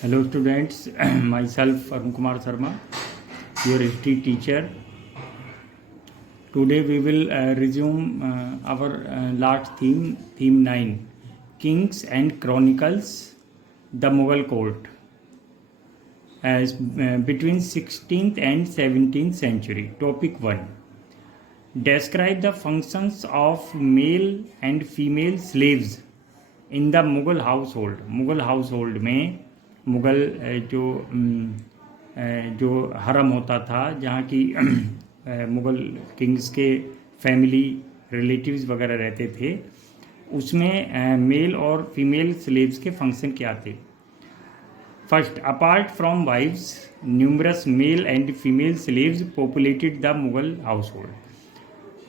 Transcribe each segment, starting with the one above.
Hello students, myself Arun Kumar Sharma, your history teacher. Today we will resume our last theme 9, Kings and Chronicles, the Mughal Court, as between 16th and 17th century. Topic 1. Describe the functions of male and female slaves in the Mughal household. Mughal household में मुग़ल जो हरम होता था, जहाँ की Mughal Kings के family relatives वगैरह रहते थे, उसमें मेल और फीमेल स्लेव्स के फंक्शन क्या थे. First, apart from wives numerous male and female slaves populated the Mughal household.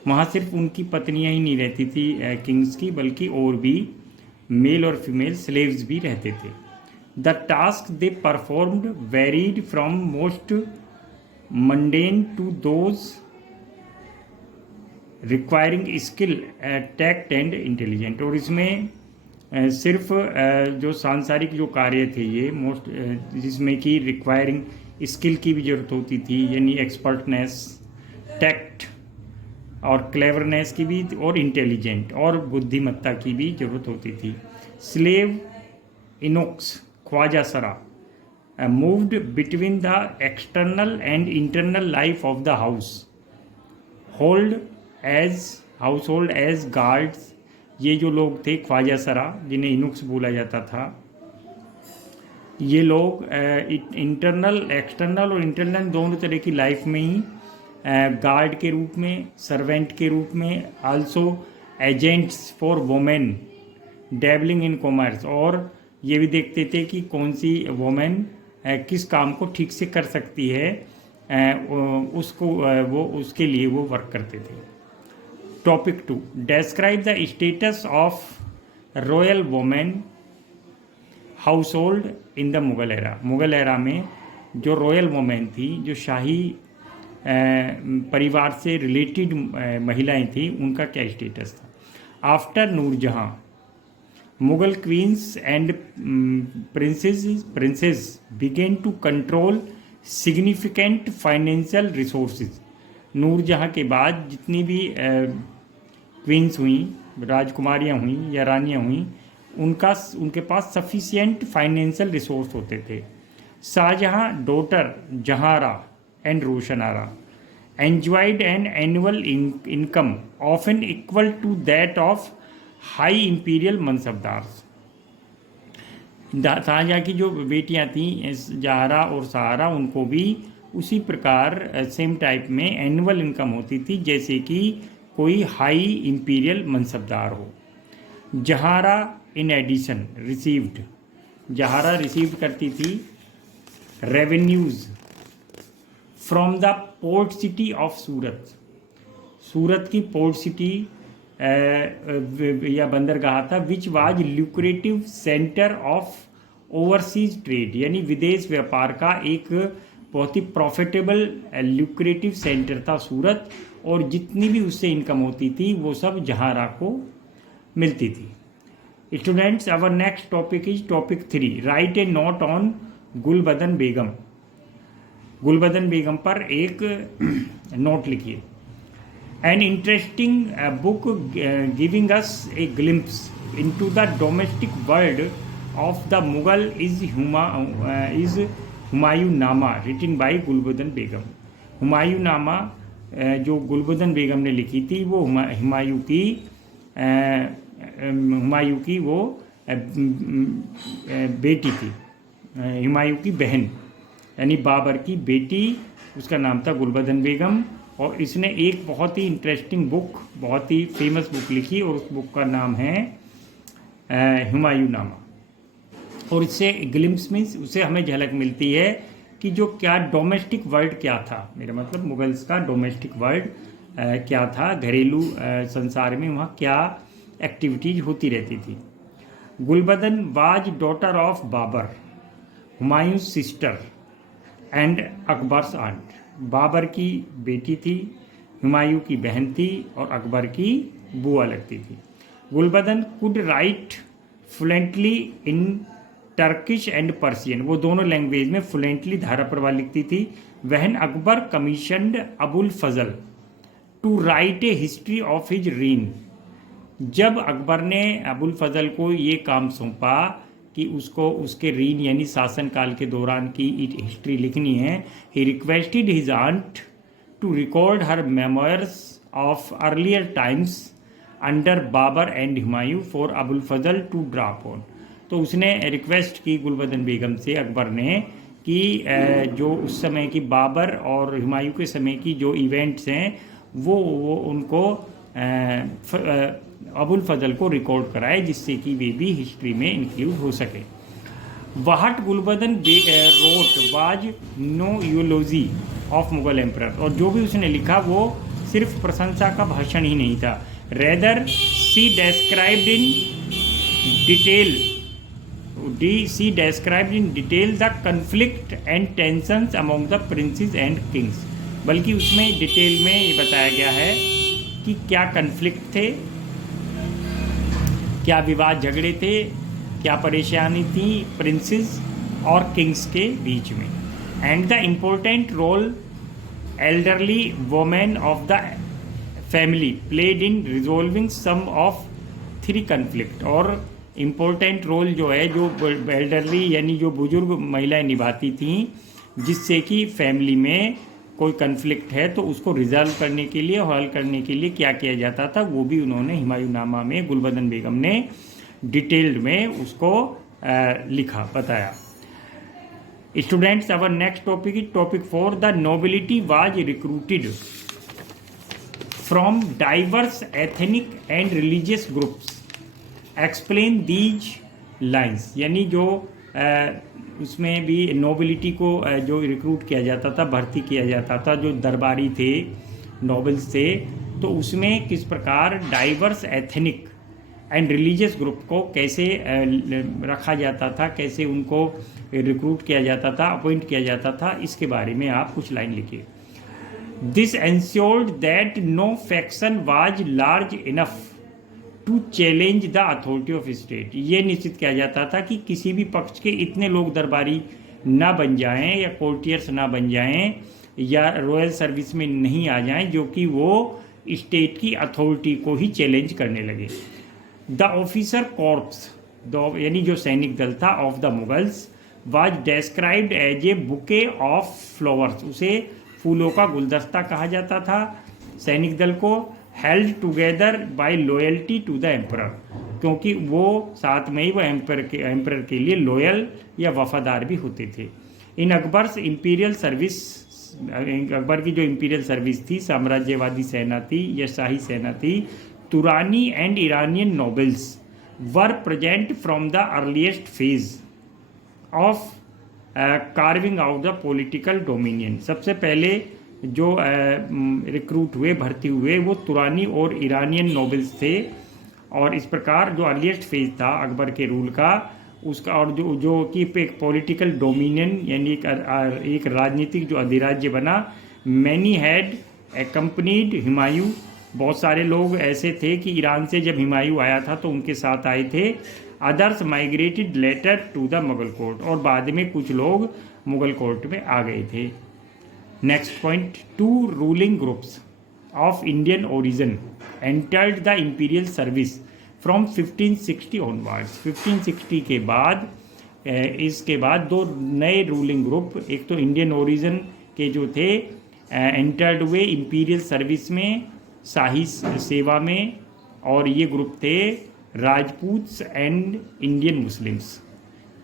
वहाँ सिर्फ उनकी पत्नियाँ ही नहीं रहती थी किंग्स की, बल्कि और भी मेल और फीमेल स्लेव्स भी रहते थे. The task they performed varied from most mundane to those requiring skill, tact and intelligent. और इसमें सिर्फ जो सांसारिक जो कार्य थे ये मोस्ट, जिसमें कि रिक्वायरिंग स्किल की भी ज़रूरत होती थी, यानी एक्सपर्टनेस, टैक्ट और क्लेवरनेस की भी, और इंटेलिजेंट और बुद्धिमत्ता की भी ज़रूरत होती थी. स्लेव इनोक्स ख्वाजा सरा moved between the external and internal life of the house household as guards. ये जो लोग थे ख्वाजा सरा, जिन्हें इनुक्स बोला जाता था, ये लोग इंटरनल, एक्सटर्नल और इंटरनल दोनों तरह की लाइफ में ही गार्ड के रूप में, सर्वेंट के रूप में, also agents for women dabbling in commerce. और ये भी देखते थे कि कौन सी वोमेन किस काम को ठीक से कर सकती है, उसके लिए वो वर्क करते थे. Topic 2. Describe the status of royal women house hold in the Mughal era. Mughal era में जो रॉयल वोमेन थी, जो शाही परिवार से रिलेटेड महिलाएं थी, उनका क्या स्टेटस था. After Noorjahan, Mughal queens and princesses began to control significant financial resources. Noorjahan के बाद जितनी भी क्वींस हुई, राजकुमारियां हुई या रानियां हुई, उनके पास सफिशिएंट फाइनेंशियल रिसोर्स होते थे. Shahjahan daughter Jahanara and Roshanara enjoyed an annual income often equal to that of high imperial mansabdars. Shahjahan की जो बेटियां थीं जहारा और सहारा, उनको भी उसी प्रकार सेम टाइप में एनुअल इनकम होती थी जैसे कि कोई हाई इंपीरियल मनसबदार हो. Jahanara in addition received, Jahanara receive करती थी revenues from the port city of Surat. Surat की पोर्ट सिटी या बंदरगाह था, which was lucrative centre of overseas trade, यानी विदेश व्यापार का एक बहुत ही प्रॉफिटेबल ल्यूक्रेटिव सेंटर था सूरत. और जितनी भी उससे इनकम होती थी वो सब जहारा को मिलती थी. Students, our next topic is topic 3. Write a note on Gulbadan Begum. Gulbadan Begum पर एक नोट लिखिए. An interesting book giving us a glimpse into the domestic world of the Mughal is Humayun Nama, written by Gulbadan Begum. Humayun Nama जो गुलबदन बेगम ने लिखी थी, वो हुमायूं की वो बेटी थी, हुमायूं की बहन, यानी बाबर की बेटी. उसका नाम था गुलबदन बेगम. और इसने एक बहुत ही इंटरेस्टिंग बुक, बहुत ही फेमस बुक लिखी, और उस बुक का नाम है हुमायूं नामा. और इससे ग्लिम्स में उसे हमें झलक मिलती है कि जो क्या डोमेस्टिक वर्ल्ड क्या था, मेरा मतलब मुगल्स का डोमेस्टिक वर्ल्ड क्या था, घरेलू संसार में वहाँ क्या एक्टिविटीज होती रहती थी. Gulbadan was daughter of Babur, Humayun sister and Akbar's aunt. Babur की बेटी थी, हुमायूं की बहन थी, और अकबर की बुआ लगती थी. Gulbadan could write fluently in Turkish and Persian, वो दोनों लैंग्वेज में फ्लुएंटली धारा प्रवाह लिखती थी। When Akbar commissioned Abul Fazl to write a history of his reign, जब अकबर ने अबुल फजल को ये काम सौंपा कि उसको उसके रीन यानी शासनकाल के दौरान की हिस्ट्री लिखनी है, he requested his aunt to record her memoirs of earlier times under Babur and Humayun for Abul Fazl to draw on. तो उसने रिक्वेस्ट की गुलबदन बेगम से अकबर ने कि जो उस समय की बाबर और हुमायूं के समय की जो इवेंट्स हैं वो उनको अबुल फजल को रिकॉर्ड कराए, जिससे कि वे भी हिस्ट्री में इंक्लूड हो सके। What Gulbadan wrote was no eulogy of Mughal emperor, और जो भी उसने लिखा वो सिर्फ प्रशंसा का भाषण ही नहीं था। Rather she described in detail the conflict and tensions among the princes and kings, बल्कि उसमें डिटेल में ये बताया गया है कि क्या कन्फ्लिक्ट थे, क्या विवाद झगड़े थे, क्या परेशानी थी प्रिंसेस और किंग्स के बीच में। And the important role elderly women of the family played in resolving some of 3 conflict, और इम्पोर्टेंट रोल जो है जो एल्डरली यानी जो बुजुर्ग महिलाएं निभाती थीं, जिससे कि फैमिली में कोई कन्फ्लिक्ट है तो उसको रिजॉल्व करने के लिए, हल करने के लिए क्या किया जाता था, वो भी उन्होंने हुमायूंनामा में गुलबदन बेगम ने डिटेल्ड में उसको लिखा, बताया। Students, our next topic is topic 4, the nobility was recruited from diverse ethnic and religious groups, explain these lines, यानी जो उसमें भी नोबिलिटी को जो रिक्रूट किया जाता था, भर्ती किया जाता था, जो दरबारी थे, नोबल्स थे, तो उसमें किस प्रकार diverse ethnic and religious group को कैसे रखा जाता था, कैसे उनको रिक्रूट किया जाता था, अपॉइंट किया जाता था, इसके बारे में आप कुछ लाइन लिखिए। This ensured that no faction was large enough to challenge the authority of state, ये निश्चित किया जाता था कि किसी भी पक्ष के इतने लोग दरबारी ना बन जाएं या कोर्टियर्स ना बन जाएं या रॉयल सर्विस में नहीं आ जाएं जो कि वो स्टेट की अथॉरिटी को ही चैलेंज करने लगे। द ऑफिसर कॉर्प्स, यानी जो सैनिक दल था of the Mughals, was described as a bouquet of flowers, उसे फूलों का गुलदस्ता कहा जाता था सैनिक दल को। Held together by loyalty to the emperor, क्योंकि वो साथ में ही वो एम्परर के लिए लॉयल या वफादार भी होते थे। इन अकबर्स इंपीरियल सर्विस, अकबर की जो इंपीरियल सर्विस थी, साम्राज्यवादी सेना थी या शाही सेना थी, Turani and Iranian nobles were present from the earliest phase of carving out the political dominion. सबसे पहले जो रिक्रूट हुए, भर्ती हुए, वो तुरानी और ईरानियन नोबल्स थे, और इस प्रकार जो अर्लीस्ट फेज था अकबर के रूल का उसका, और जो कि एक पॉलिटिकल डोमिनियन यानी एक राजनीतिक जो अधिराज्य बना। मैनी हैड एक्कम्पनीड हुमायूं, बहुत सारे लोग ऐसे थे कि ईरान से जब हुमायूं आया था तो उनके साथ आए थे। Others migrated later to the Mughal court, और बाद में कुछ लोग मुगल कोर्ट में आ गए थे। Next point, 2 ruling groups of Indian origin entered the imperial service from 1560 onwards. 1560 के बाद इसके बाद 2 नए रूलिंग ग्रुप, एक तो इंडियन ओरिजिन के जो थे एंटर्ड हुए इंपीरियल सर्विस में, शाही सेवा में, और ये ग्रुप थे राजपूत्स एंड इंडियन मुस्लिम्स,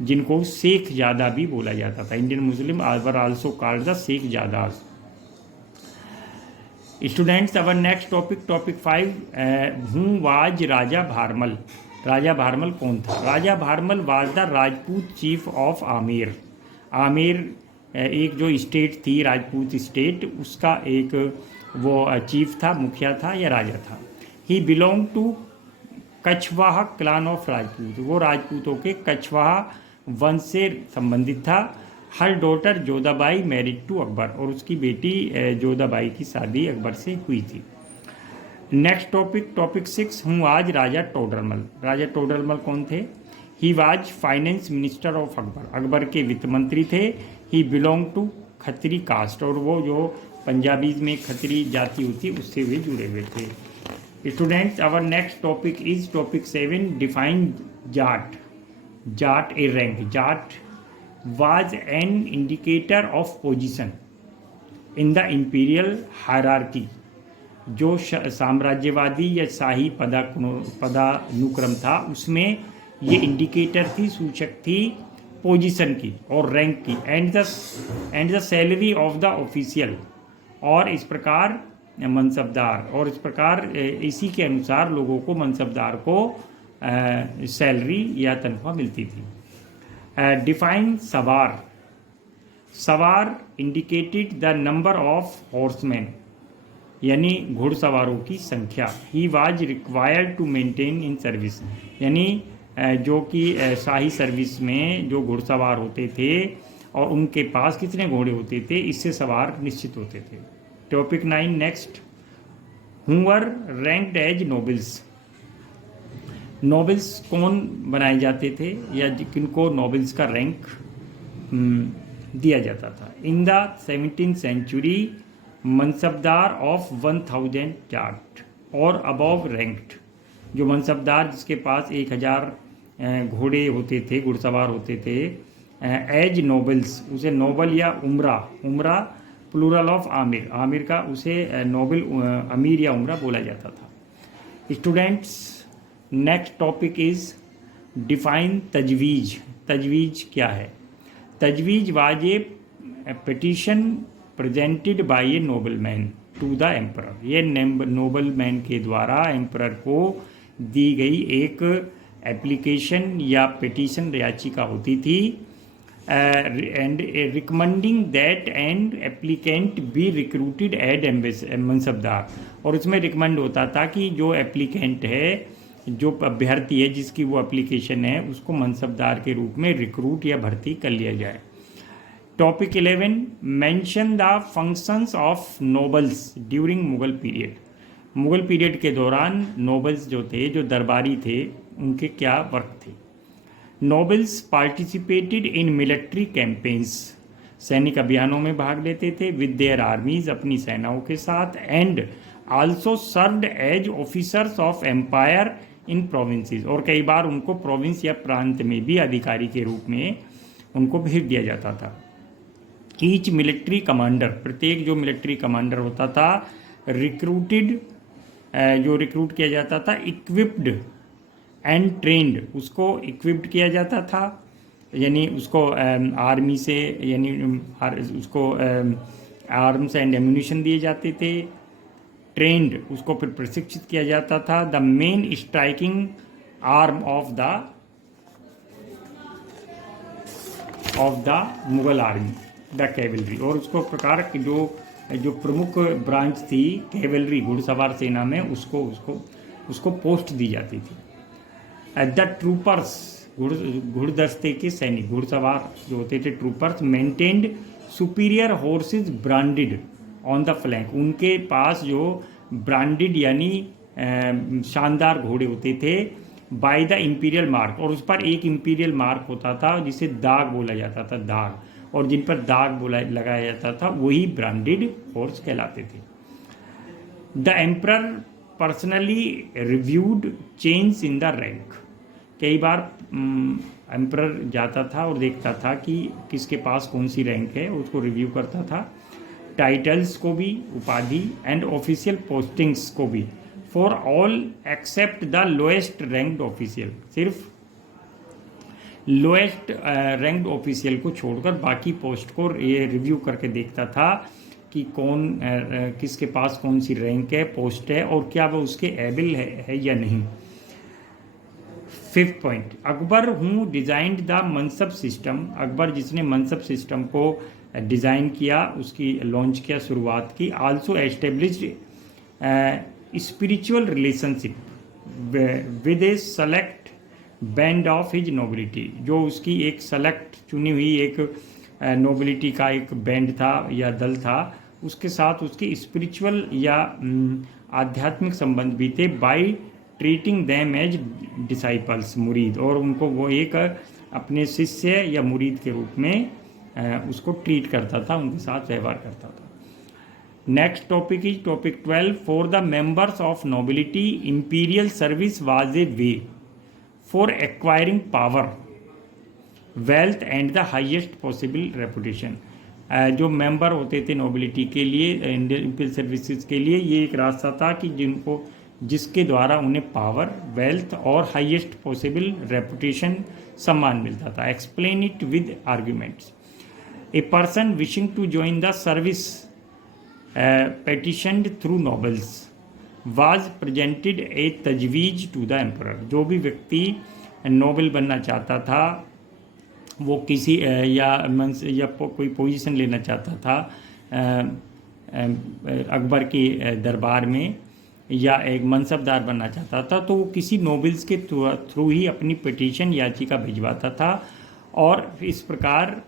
जिनको शेख जादा भी बोला जाता था। Indian Muslim were also called the Shaikhzadas. Students, our next topic, topic 5, who was Raja Bharmal. Raja Bharmal कौन था? Raja Bharmal was the Rajput chief of Amer. Amer एक जो स्टेट थी, राजपूत स्टेट, उसका एक वो चीफ था, मुखिया था या राजा था। He belong to Kachhwaha clan of Rajput, वो राजपूतों के कछवाहा वंश से संबंधित था। Her daughter Jodhabai married to Akbar, और उसकी बेटी जोधाबाई की शादी अकबर से हुई थी। नेक्स्ट टॉपिक, टॉपिक 6, हूँ आज राजा टोडरमल। राजा टोडरमल कौन थे? He was finance minister of Akbar, Akbar के वित्त मंत्री थे। ही बिलोंग टू खत्री कास्ट, और वो जो पंजाबीज में खत्री जाति होती है उससे वे जुड़े हुए थे। Students, our next topic is topic 7, define zat. Zat a rank. Zat was an indicator of position in the imperial hierarchy. जो साम्राज्यवादी या शाही पदानुक्रम था उसमें ये इंडिकेटर थी, सूचक थी पोजीशन की और रैंक की, and the salary of the official, और इस प्रकार मनसबदार, और इस प्रकार इसी के अनुसार लोगों को मनसबदार को सैलरी या तनख्वाह मिलती थी। Define sawar. Sawar indicated the number of horseman, यानी घुड़सवारों की संख्या। He was required to maintain in service, यानी जो कि शाही सर्विस में जो घुड़सवार होते थे और उनके पास कितने घोड़े होते थे, इससे सवार निश्चित होते थे। Topic 9 next, who were ranked as nobles. Nobles कौन बनाए जाते थे या किनको नोबल्स का रैंक दिया जाता था। In the 17th century mansabdar of 1000 zat और अबव रैंक्ड, जो मनसबदार जिसके पास 1000 घोड़े होते थे, घुड़सवार होते थे, एज नोबल्स, उसे नोबल या उमरा, उमरा प्लूरल ऑफ आमिर, आमिर का उसे नोबल अमीर या उमरा बोला जाता था। Students, next topic is define tajwiz. तजवीज क्या है। Tajwiz was a petition presented by a nobleman to the emperor. ये नोबलमैन के द्वारा एम्परर को दी गई एक एप्लीकेशन या पिटीशन याचिका होती थी, and recommending that and applicant be recruited as mansabdar, और उसमें रिकमेंड होता था कि जो एप्लीकेंट है, जो अभ्यर्थी है जिसकी वो एप्लीकेशन है, उसको मनसबदार के रूप में रिक्रूट या भर्ती कर लिया जाए। Topic 11, mention the functions of nobles during Mughal period. Mughal period के दौरान नोबल्स जो थे, जो दरबारी थे, उनके क्या वर्क थे। Nobles participated in military campaigns, सैनिक अभियानों में भाग लेते थे, विद देयर आर्मीज, अपनी सेनाओं के साथ, and also served as officers of empire in provinces, और कई बार उनको प्रोविंस या प्रांत में भी अधिकारी के रूप में उनको भेज दिया जाता था। ईच मिलिट्री कमांडर, प्रत्येक जो मिलिट्री कमांडर होता था, रिक्रूटेड, जो रिक्रूट किया जाता था, इक्विप्ड एंड ट्रेंड, उसको इक्विप्ड किया जाता था, यानी उसको आर्मी से, यानी उसको आर्म्स एंड एम्यूनिशन दिए जाते थे। ट्रेंड, उसको फिर प्रशिक्षित किया जाता था। The main striking arm of the Mughal army, the cavalry, और उसको प्रकार की जो प्रमुख ब्रांच थी कैवलरी, घुड़सवार सेना में, उसको पोस्ट दी जाती थी। द ट्रूपर्स, घुड़दस्ते के सैनिक, घुड़सवार जो होते थे troopers, maintained superior horse's branded on the flank, उनके पास जो ब्रांडेड यानी शानदार घोड़े होते थे, बाय द इंपीरियल मार्क, और उस पर एक इंपीरियल मार्क होता था जिसे दाग बोला जाता था, दाग, और जिन पर दाग लगाया जाता था वही ब्रांडेड हॉर्स कहलाते थे। The emperor personally reviewed change in the rank, कई बार एम्परर जाता था और देखता था कि किसके पास कौन सी रैंक है, उसको रिव्यू करता था। टाइटल्स को भी, उपाधि, एंड ऑफिशियल पोस्टिंग्स को भी, for all except the lowest ranked official, सिर्फ लोएस्ट रैंक्ड ऑफिशियल को छोड़कर बाकी पोस्ट को ये रिव्यू करके देखता था कि कौन किसके पास कौन सी रैंक है, पोस्ट है, और क्या वो उसके एबल है या नहीं। 5th पॉइंट, अकबर हूँ डिजाइंड द मनसब सिस्टम, अकबर जिसने मनसब सिस्टम को डिज़ाइन किया, उसकी लॉन्च किया, शुरुआत की। Also established spiritual relationship with A select band of his nobility, जो उसकी एक सेलेक्ट चुनी हुई एक नोबिलिटी का एक बैंड था या दल था, उसके साथ उसके स्पिरिचुअल या आध्यात्मिक संबंध भी थे। By treating them as disciples, मुरीद, और उनको वो एक अपने शिष्य या मुरीद के रूप में उसको ट्रीट करता था, उनके साथ व्यवहार करता था। Next topic is topic 12। For the members of nobility imperial service was a way for acquiring power, wealth and the highest possible reputation. जो मेंबर होते थे नोबिलिटी के लिए, इंपीरियल सर्विसेज के लिए, ये एक रास्ता था कि जिसके द्वारा उन्हें पावर, वेल्थ और हाईएस्ट पॉसिबल रेपुटेशन, सम्मान मिलता था। Explain it with arguments. A person wishing to join the service petitioned through nobles was presented a तजवीज़ to the emperor। जो भी व्यक्ति नोबल बनना चाहता था, वो किसी या कोई पोजीशन लेना चाहता था अकबर के दरबार में, या एक मनसबदार बनना चाहता था, तो वो किसी नोबल्स के थ्रू ही अपनी पिटीशन, याचिका भिजवाता था। और इस प्रकार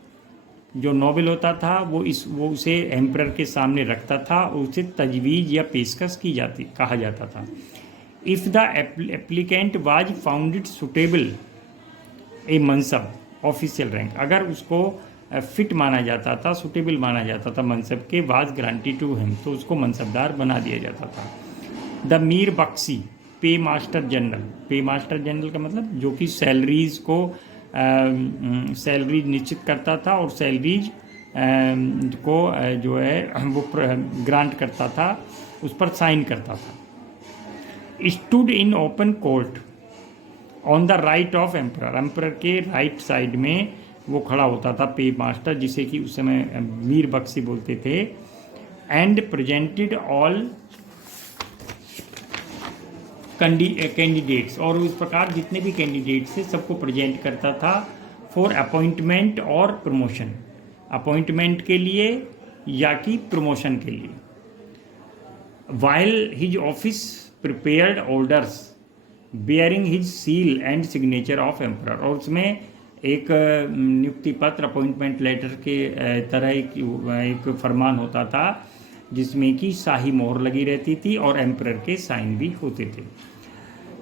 जो नोबल होता था वो उसे एम्परर के सामने रखता था, उसे तजवीज़ या पेशकश कहा जाता था। If the applicant was founded suitable a mansab official rank, अगर उसको फिट माना जाता था, सुटेबल माना जाता था मनसब के, वाज ग्रांटेड टू हिम, तो उसको मनसबदार बना दिया जाता था। द मीर बख्शी पे मास्टर जनरल का मतलब जो कि सैलरीज को सैलरी निश्चित करता था और सैलरीज को जो है वो ग्रांट करता था, उस पर साइन करता था। Stood in open court on the right of emperor, emperor के राइट साइड में वो खड़ा होता था पे मास्टर, जिसे कि उस समय मीर बख्शी बोलते थे। एंड प्रेजेंटेड ऑल कैंडिडेट्स, और इस प्रकार जितने भी कैंडिडेट्स थे सबको प्रेजेंट करता था फॉर अपॉइंटमेंट और प्रमोशन, अपॉइंटमेंट के लिए या कि प्रमोशन के लिए। While his office prepared orders bearing his seal and signature of emperor, और उसमें एक नियुक्ति पत्र, अपॉइंटमेंट लेटर के तरह एक फरमान होता था जिसमें कि शाही मोहर लगी रहती थी और एम्परर के साइन भी होते थे।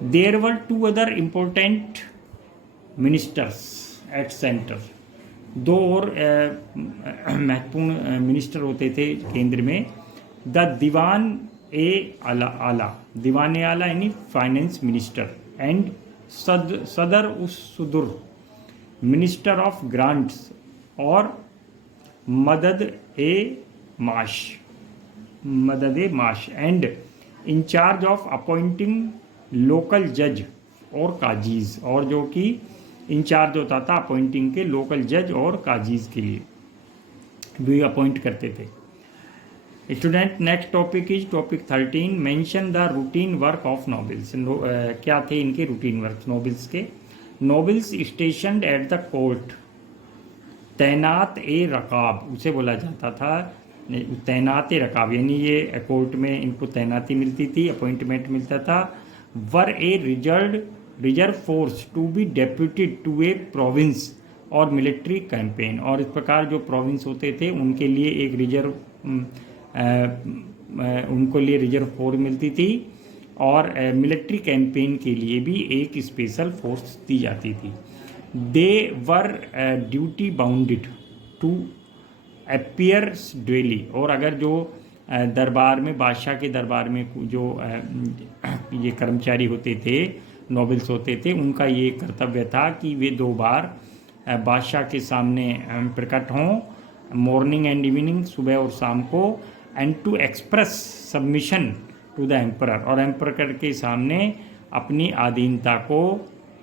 There were 2 other important ministers at centre, 2 और महत्वपूर्ण मिनिस्टर होते थे केंद्र में। द दीवान ए आला, दीवान ए आला यानी फाइनेंस मिनिस्टर, एंड सदर उस सुदुर मिनिस्टर ऑफ ग्रांट्स, और मदद ए माश and in charge of appointing local जज और काजीज, और जो कि इंचार्ज होता था अपॉइंटिंग के लोकल जज और काजीज के लिए भी अपॉइंट करते थे। Student, next topic is topic 13। Mention the routine work of nobles. क्या थे इनके रूटीन वर्क नोबल्स के? नोबल्स स्टेशनड एट द कोर्ट, तैनात ए रकाब उसे बोला जाता था, तैनात ए रकाब यानी ये कोर्ट में इनको तैनाती मिलती थी, अपॉइंटमेंट मिलता था। Were a reserve force to be deputed to a province और मिलिट्री कैंपेन, और इस प्रकार जो प्रोविंस होते थे उनके लिए एक रिजर्व फोर्स मिलती थी, और मिलिट्री कैंपेन के लिए भी एक स्पेशल फोर्स दी जाती थी। They were duty bounded to appears daily, और अगर जो दरबार में, बादशाह के दरबार में जो ये कर्मचारी होते थे, नोबल्स होते थे, उनका ये कर्तव्य था कि वे 2 बार बादशाह के सामने प्रकट हों, मॉर्निंग एंड इवनिंग, सुबह और शाम को, and to express submission to the emperor, और एम्परर के सामने अपनी अधीनता को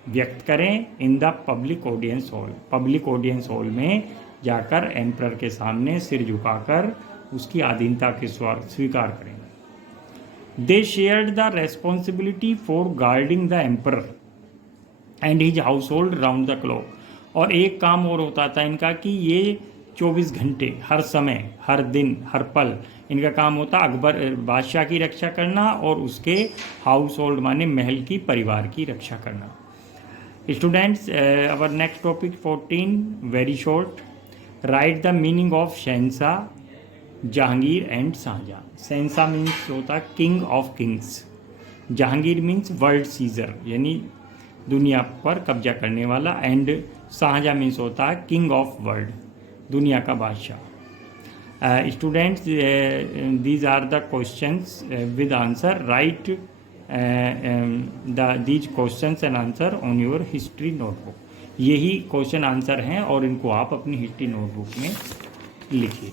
व्यक्त करें in the public audience hall, public audience hall में जाकर एम्परर के सामने सिर झुकाकर उसकी अधीनता के स्वीकार करें। They shared the responsibility for guarding the emperor and his household round the clock, और एक काम और होता था इनका कि ये 24 घंटे, हर समय, हर दिन, हर पल इनका काम होता अकबर बादशाह की रक्षा करना और उसके हाउस होल्ड माने महल की, परिवार की रक्षा करना। Students, our next topic 14, very short. Write the meaning of shahanshah, Jahangir and Shahjahan. Shahanshah means होता king of kings, Jahangir means world seizer यानी दुनिया पर कब्जा करने वाला, एंड शाहजहाँ मीन्स होता है किंग ऑफ वर्ल्ड, दुनिया का बादशाह। Students, these are the questions with answer, write these questions and answer on your history notebook. यही क्वेश्चन आंसर हैं और इनको आप अपनी हिस्ट्री नोटबुक में लिखिए।